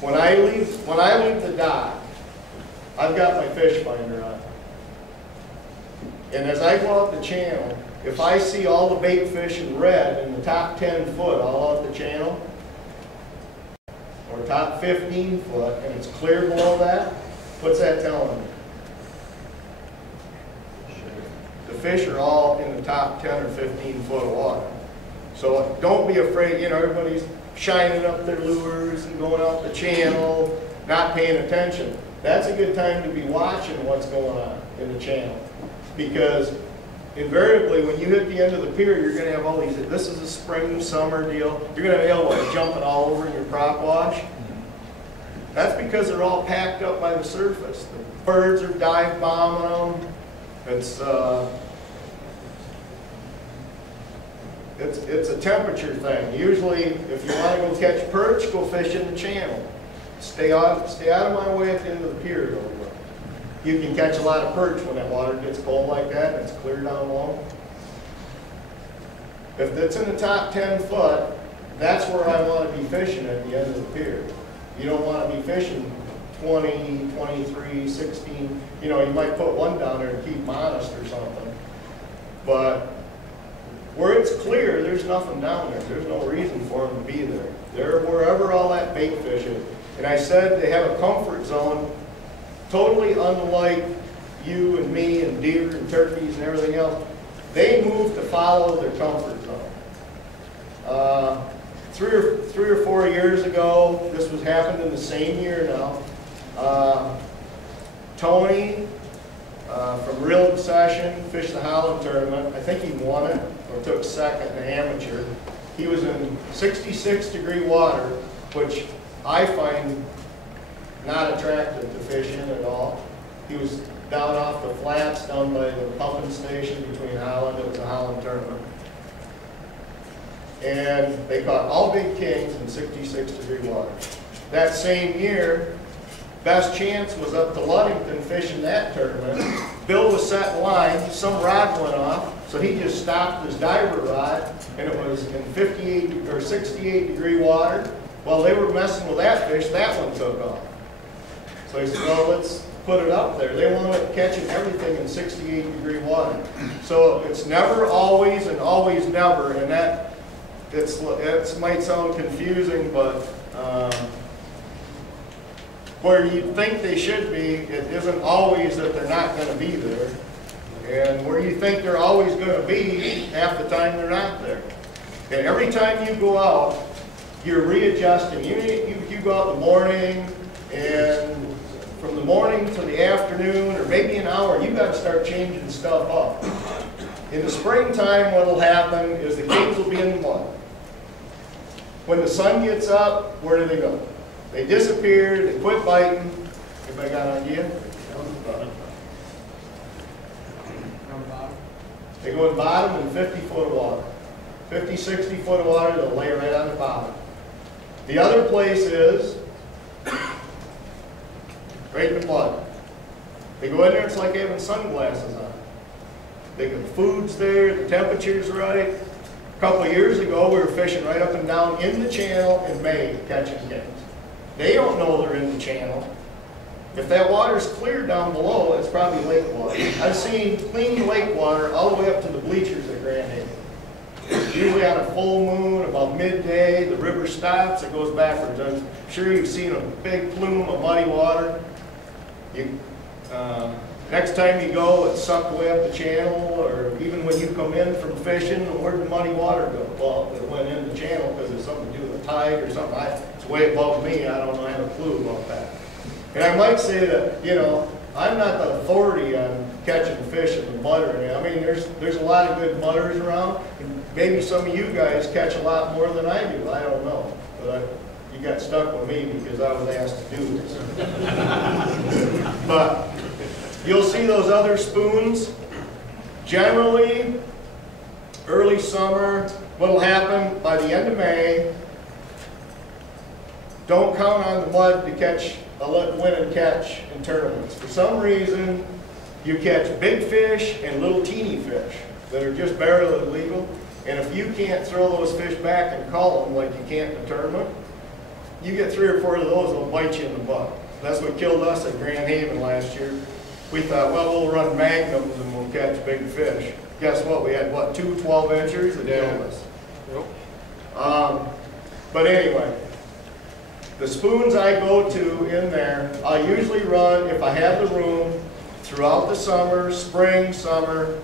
When I leave the dock, I've got my fish finder on. And as I go out the channel, if I see all the bait fish in red in the top 10 foot all out the channel, or top 15 foot, and it's clear below that, what's that telling me? The fish are all in the top 10 or 15 foot of water. So don't be afraid, everybody's shining up their lures and going out the channel, not paying attention. That's a good time to be watching what's going on in the channel. Because invariably, when you hit the end of the pier, you're going to have all these, this is a spring, summer deal, you're going to have alewives jumping all over in your prop wash. That's because they're all packed up by the surface. The birds are dive bombing them. It's a temperature thing. Usually, if you want to go catch perch, go fish in the channel. Stay out of my way at the end of the pier. You can catch a lot of perch when that water gets cold like that and it's clear down low. If it's in the top 10 foot, that's where I want to be fishing at the end of the pier. You don't want to be fishing 20, 23, 16. You might put one down there and keep them honest or something. But where it's clear, there's nothing down there. There's no reason for them to be there. They're wherever all that bait fish is. And I said they have a comfort zone, totally unlike you and me and deer and turkeys and everything else. They move to follow their comfort zone. Three or 4 years ago, this was happened in the same year now. Tony from Real Obsession fished the Holland tournament. I think he won it or took second in the amateur. He was in 66-degree water, which I find not attractive to fish in at all. He was down off the flats, down by the pumping station between Holland. It was a Holland tournament. And they caught all big kings in 66-degree water. That same year, Best Chance was up to Ludington fishing that tournament. Bill was setting line, some rod went off, so he just stopped his diver rod, and it was in 58 or 68-degree water. While they were messing with that fish, that one took off. So he said, well, let's put it up there. They wanted catching everything in 68-degree water. So it's never always and always never, and that it might sound confusing, but where you think they should be, it isn't always that they're not going to be there. And where you think they're always going to be, half the time they're not there. And every time you go out, you're readjusting. You go out in the morning, and from the morning to the afternoon, or maybe an hour, you've got to start changing stuff up. In the springtime, what will happen is the kings will be in the mud. When the sun gets up, where do they go? They disappear, they quit biting. Everybody got an idea? They go in the bottom in 50 foot of water. 50, 60 foot of water, they'll lay right on the bottom. The other place is right in the mud. They go in there, it's like having sunglasses on. The food's there, the temperature's right. A couple of years ago, we were fishing right up and down in the channel in May, catching kings. They don't know they're in the channel. If that water's clear down below, it's probably lake water. I've seen clean lake water all the way up to the bleachers at Grand Haven. Usually on a full moon, about midday, the river stops, it goes backwards. I'm sure you've seen a big plume of muddy water. Next time you go, it's sucked way up the channel, or even when you come in from fishing, where'd the muddy water go? Well, it went in the channel because it's something to do with the tide or something. It's way above me, I don't know, I have a clue about that. And I might say that, I'm not the authority on catching fish in the mud or anything. I mean, there's a lot of good mudders around, and maybe some of you guys catch a lot more than I do, I don't know. But you got stuck with me because I was asked to do this. But you'll see those other spoons. Generally, early summer, what'll happen by the end of May, don't count on the mud to catch a win and catch in tournaments. For some reason, you catch big fish and little teeny fish that are just barely legal. And if you can't throw those fish back and call them like you can't in a tournament, you get 3 or 4 of those, they'll bite you in the butt. That's what killed us at Grand Haven last year. We thought, well, we'll run magnums and we'll catch big fish. Guess what? We had, what, 2 12-inchers that killed us. Yep. But anyway, the spoons I go to in there, I usually run, if I have the room, throughout the summer, spring, summer,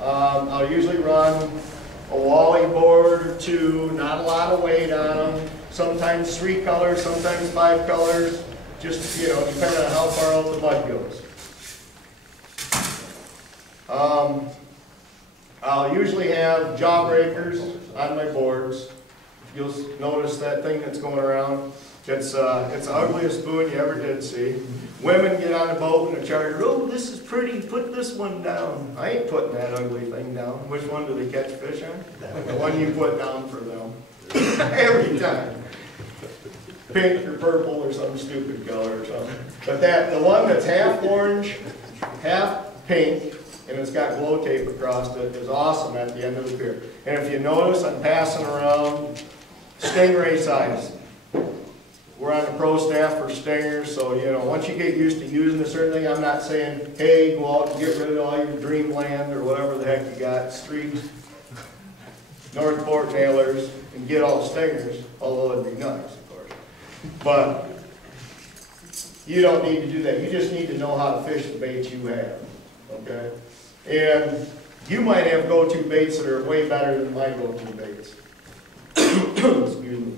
I'll usually run a Wally board or 2, not a lot of weight on them. Sometimes 3 colors, sometimes 5 colors, just, you know, depending on how far out the mud goes. I'll usually have jawbreakers on my boards. You'll notice that thing that's going around. It's the ugliest spoon you ever did see. Women get on the boat and the charter, oh, this is pretty, put this one down. I ain't putting that ugly thing down. Which one do they catch fish on? The one you put down for them. Every time. Pink or purple or some stupid color or something. But the one that's half orange, half pink, and it's got glow tape across it, is awesome at the end of the pier. And if you notice, I'm passing around Stingray size. We're on the pro staff for stingers, so you know, once you get used to using a certain thing, I'm not saying, hey, go out and get rid of all your Dreamland or whatever the heck you got, Streaks, Northport nailers, and get all the stingers, although it'd be nice, of course. But you don't need to do that. You just need to know how to fish the baits you have, okay? And you might have go-to baits that are way better than my go-to baits. Excuse me.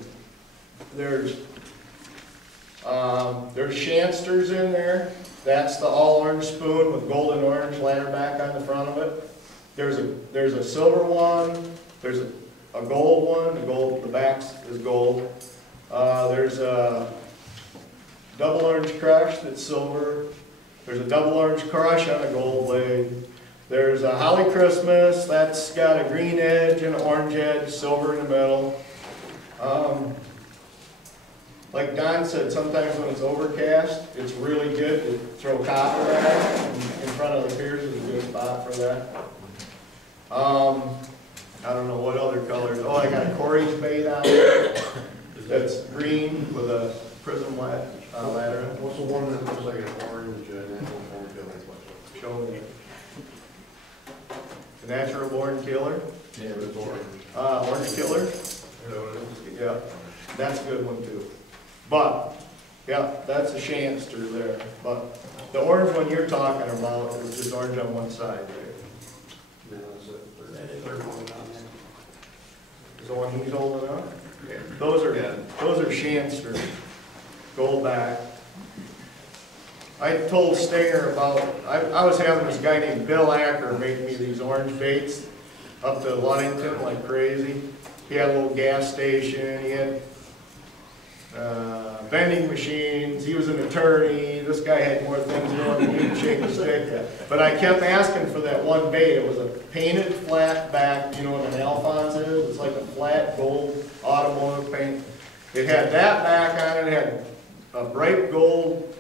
There's Shansters in there. That's the all orange spoon with golden orange ladderback on the front of it. There's a silver one. There's a gold one. The back is gold. There's a double orange crush that's silver. There's a double orange crush on a gold blade. There's a Holly Christmas. That's got a green edge and an orange edge, silver in the middle. Like Don said, sometimes when it's overcast, it's really good to throw copper at it. In front of the piers is a good spot for that. I don't know what other colors. Oh, I got a Corey's bait on there. That's green with a prism ladder. What's the one that looks like an orange natural born killer? Show me. The natural born killer? Yeah, it's orange. Orange killer? Yeah, that's a good one too. But, yeah, that's a Shanster there. But the orange one you're talking about is just orange on one side there. No, that's the third one down there. Is the one he's holding up? Yeah. Those are Shanster, gold back. I told Stinger about, I was having this guy named Bill Acker make me these orange baits up to Ludington like crazy. He had a little gas station, he had vending machines, he was an attorney. This guy had more things than he could shake a stick. But I kept asking for that one bait. It was a painted flat back, you know what an Alphonse is? It's like a flat gold automotive paint. It had that back on it, it had a bright gold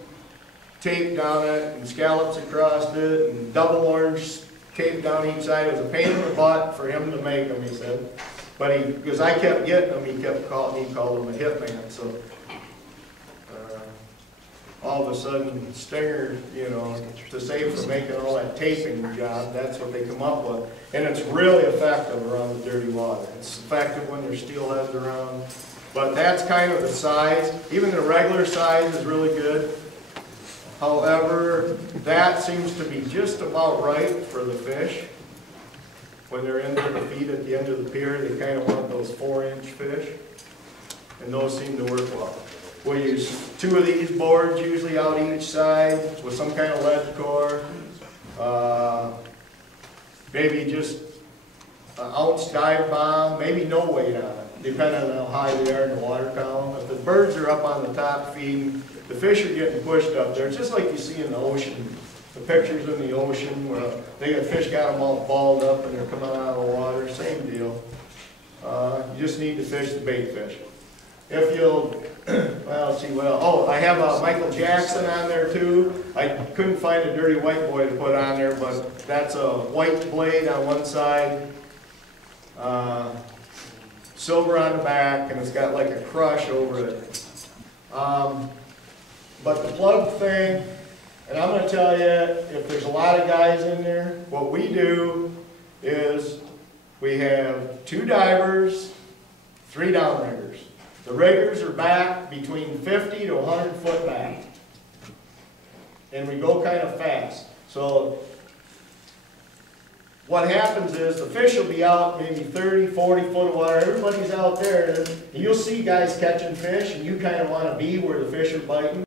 tape down it and scallops across it and double orange tape down each side. It was a pain in the butt for him to make them, he said. But because I kept getting them, he called him a hitman. So all of a sudden, Stinger, you know, to save for making all that taping job, that's what they come up with. And it's really effective around the dirty water. It's effective when there's steelheads around. But that's kind of the size. Even the regular size is really good. However, that seems to be just about right for the fish. When they're in there to feed at the end of the pier, they kind of want those 4-inch fish. And those seem to work well. We use 2 of these boards usually out each side with some kind of lead core. Maybe just an ounce dive bomb, maybe no weight on it, depending on how high they are in the water column. If the birds are up on the top feeding, the fish are getting pushed up there. It's just like you see in the ocean. The pictures in the ocean where fish got them all balled up and they're coming out of the water, same deal. You just need to fish the bait fish. If you'll, well, let's see what else. Oh, I have a Michael Jackson on there too. I couldn't find a dirty white boy to put on there, but that's a white blade on one side, silver on the back, and it's got like a crush over it. But the plug thing, and I'm gonna tell you, if there's a lot of guys in there, what we do is we have 2 divers, 3 downriggers. The riggers are back between 50 to 100 foot back. And we go kind of fast. So what happens is the fish will be out maybe 30, 40 foot of water. Everybody's out there, and you'll see guys catching fish, and you kind of want to be where the fish are biting.